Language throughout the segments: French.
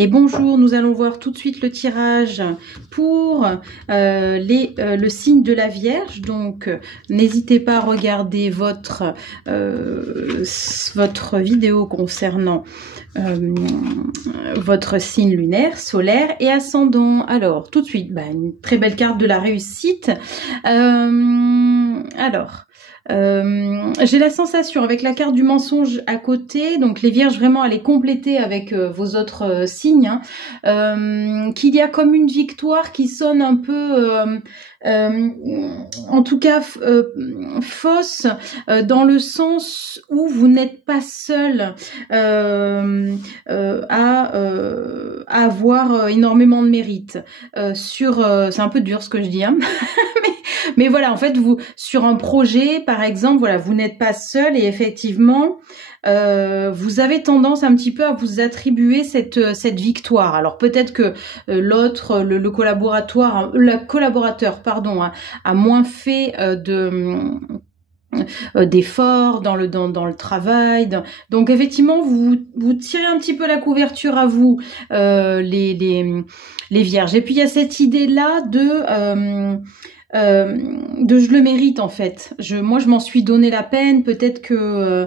Et bonjour, nous allons voir tout de suite le tirage pour le signe de la Vierge. Donc, n'hésitez pas à regarder votre vidéo concernant votre signe lunaire, solaire et ascendant. Alors, tout de suite, une très belle carte de la réussite. J'ai la sensation avec la carte du mensonge à côté, donc les vierges vraiment à les compléter avec vos autres signes, qu'il y a comme une victoire qui sonne un peu, en tout cas fausse, dans le sens où vous n'êtes pas seul à avoir énormément de mérite. C'est un peu dur ce que je dis, hein mais voilà, en fait, vous sur un projet, par exemple, voilà, vous n'êtes pas seul et effectivement, vous avez tendance un petit peu à vous attribuer cette victoire. Alors peut-être que l'autre, le collaborateur, pardon, a moins fait d'efforts dans le travail. Donc effectivement, vous tirez un petit peu la couverture à vous, les vierges. Et puis il y a cette idée là de je le mérite en fait. Moi je m'en suis donné la peine. Peut-être que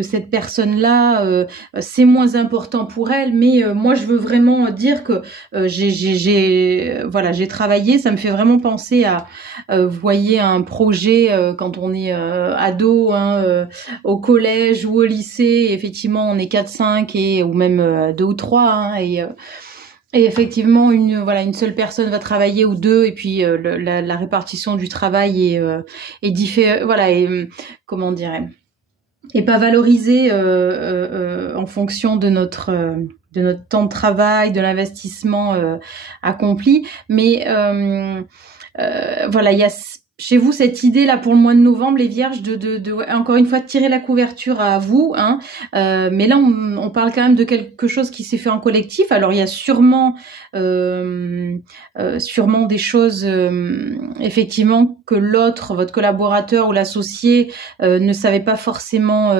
cette personne-là c'est moins important pour elle, mais moi je veux vraiment dire que j'ai travaillé. Ça me fait vraiment penser à vous voyez un projet quand on est ado, au collège ou au lycée. Effectivement, on est 4-5 ou même 2 ou 3 et effectivement, une seule personne va travailler ou deux, et puis la répartition du travail est différente, comment dirais, est pas valorisée en fonction de notre temps de travail, de l'investissement accompli. Mais il y a chez vous cette idée là pour le mois de novembre, les vierges, de encore une fois de tirer la couverture à vous, mais là on parle quand même de quelque chose qui s'est fait en collectif. Alors il y a sûrement des choses effectivement que l'autre, votre collaborateur ou l'associé ne savait pas forcément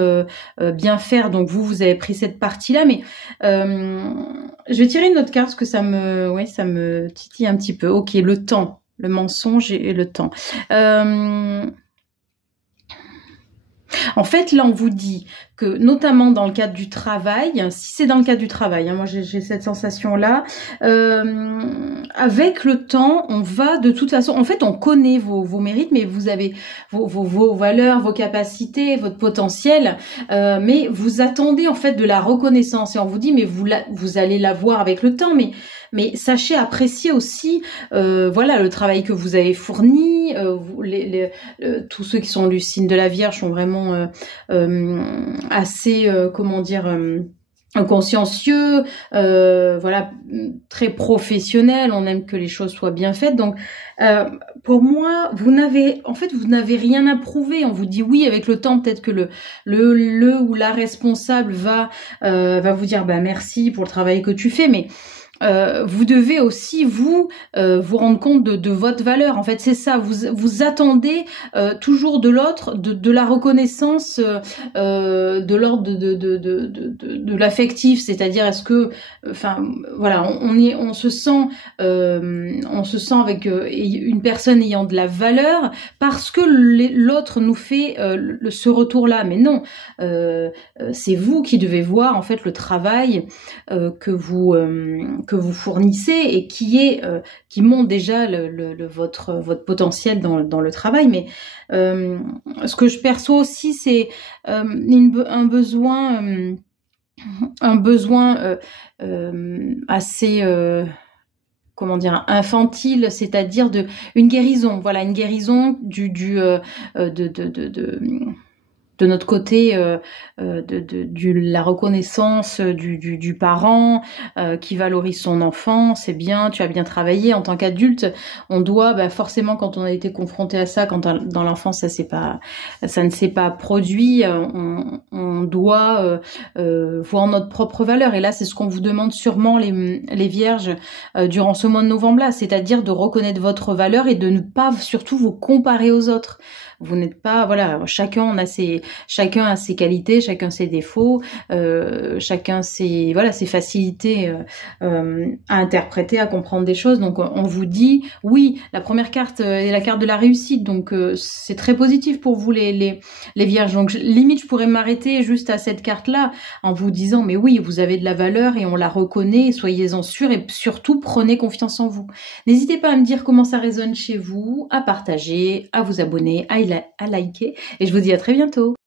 bien faire, donc vous avez pris cette partie là. Mais je vais tirer une autre carte parce que ça me titille un petit peu. Ok, le temps. Le mensonge et le temps. En fait, là, on vous dit que, notamment dans le cadre du travail, si c'est dans le cadre du travail, moi j'ai cette sensation-là, avec le temps, on va de toute façon, en fait, on connaît vos mérites, mais vous avez vos valeurs, vos capacités, votre potentiel, mais vous attendez en fait de la reconnaissance, et on vous dit, mais vous allez l'avoir avec le temps, mais sachez apprécier aussi le travail que vous avez fourni. Tous ceux qui sont du signe de la Vierge sont vraiment assez consciencieux, très professionnel. On aime que les choses soient bien faites. Donc pour moi, vous n'avez rien à prouver. On vous dit oui, avec le temps, peut-être que le ou la responsable va vous dire merci pour le travail que tu fais, mais vous devez aussi vous rendre compte de votre valeur. En fait, c'est ça. Vous attendez toujours de l'autre de la reconnaissance de l'ordre de l'affectif. C'est-à-dire, est-ce que, on se sent avec une personne ayant de la valeur parce que l'autre nous fait ce retour-là. Mais non, c'est vous qui devez voir en fait le travail que vous fournissez et qui montre déjà votre potentiel dans le travail. Mais ce que je perçois aussi, c'est un besoin assez infantile, c'est-à-dire une guérison. Voilà, une guérison de notre côté, de la reconnaissance du parent qui valorise son enfant. C'est bien, tu as bien travaillé. En tant qu'adulte, on doit forcément, quand on a été confronté à ça, quand dans l'enfance ça ne s'est pas produit, on doit voir notre propre valeur. Et là, c'est ce qu'on vous demande sûrement les vierges durant ce mois de novembre-là, c'est-à-dire de reconnaître votre valeur et de ne pas surtout vous comparer aux autres. Vous n'êtes pas, voilà, chacun a ses qualités, chacun ses défauts, chacun ses facilités à interpréter, à comprendre des choses. Donc on vous dit, oui, la première carte est la carte de la réussite, donc c'est très positif pour vous les vierges. Donc limite, je pourrais m'arrêter juste à cette carte-là en vous disant, mais oui, vous avez de la valeur et on la reconnaît, soyez-en sûrs et surtout prenez confiance en vous. N'hésitez pas à me dire comment ça résonne chez vous, à partager, à vous abonner, à liker et je vous dis à très bientôt.